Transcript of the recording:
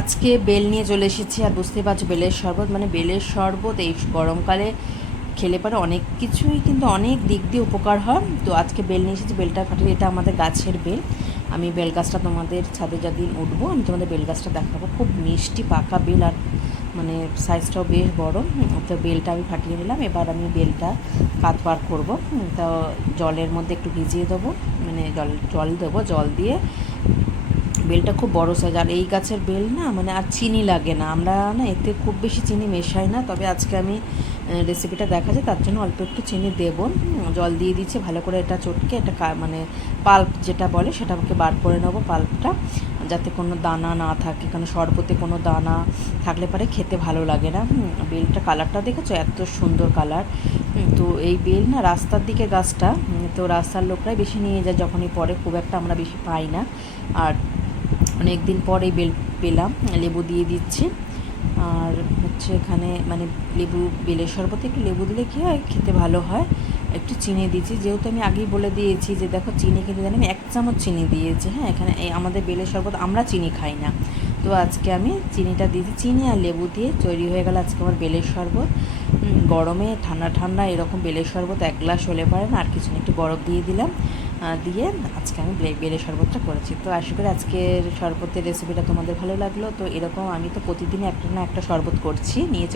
আজকে বেল নিয়ে চলে এসেছি আর বুঝতেই পারছ, বেলের শরবত মানে বেলের শরবত এই গরমকালে খেলে পরে অনেক কিছুই কিন্তু অনেক দিক দিয়ে উপকার হয়। তো আজকে বেল নিয়ে এসেছি, বেলটা ফাটিয়ে এটা আমাদের গাছের বেল। আমি বেল গাছটা তোমাদের ছাদে যেদিন উঠবো, আমি তোমাদের বেল গাছটা দেখাবো। খুব মিষ্টি, পাকা বেল আর মানে সাইজটাও বেশ বড়। তো বেলটা আমি ফাটিয়ে নিলাম, এবার আমি বেলটা কাত পার করব। তো জলের মধ্যে একটু ভিজিয়ে দেবো মানে জল জল দেবো, জল দিয়ে বেলটা খুব বড় সাইজ আর এই গাছের বেল না মানে আর চিনি লাগে না। আমরা না এতে খুব বেশি চিনি মেশাই না, তবে আজকে আমি রেসিপিটা দেখা যায়, তার জন্য অল্প একটু চিনি দেবো। জল দিয়ে দিচ্ছি, ভালো করে এটা চটকে, এটা মানে পাল্প যেটা বলে সেটা আমাকে বার করে নেব পাল্পটা যাতে কোনো দানা না থাকে কারণ শরবতে কোনো দানা থাকলে পরে খেতে ভালো লাগে না। বেলটা কালারটা দেখেছ? এত সুন্দর কালার তো এই বেল না রাস্তার দিকে গাছটা তো রাস্তার লোকরাই বেশি নিয়ে যায়, যখনই পরে, খুব একটা আমরা বেশি পাই না। আর অনেক দিন পরে বেল, পেলাম, লেবু দিয়ে দিচ্ছি। আর হচ্ছে এখানে মানে লেবু, বেলের শরবতে, একটু লেবু দিলে কী হয়, খেতে ভালো হয়। একটু চিনি দিয়েছি যেহেতু আমি আগেই বলে দিয়েছি যে, দেখো চিনি কিন্তু জানি, আমি এক চামচ চিনি দিয়েছি হ্যাঁ? এখানে এই আমাদের বেলের শরবত, আমরা চিনি খাই না। তো আজকে আমি চিনিটা দিয়েছি। চিনি আর লেবু দিয়ে তৈরি হয়ে গেল আজকে আমার বেলের শরবত। গরমে ঠান্ডা ঠান্ডা এরকম বেলের শরবত এক গ্লাস হলে পারে না। আর কিছু একটু বরফ দিয়ে দিলাম। দিয়ে আজকে আমি বেলের শরবতটা করেছি। তো আশা করি আজকের শরবতের রেসিপিটা তোমাদের ভালো লাগল। তো এরকম আমি তো প্রতিদিন একটা না একটা শরবত করছি। নিয়ে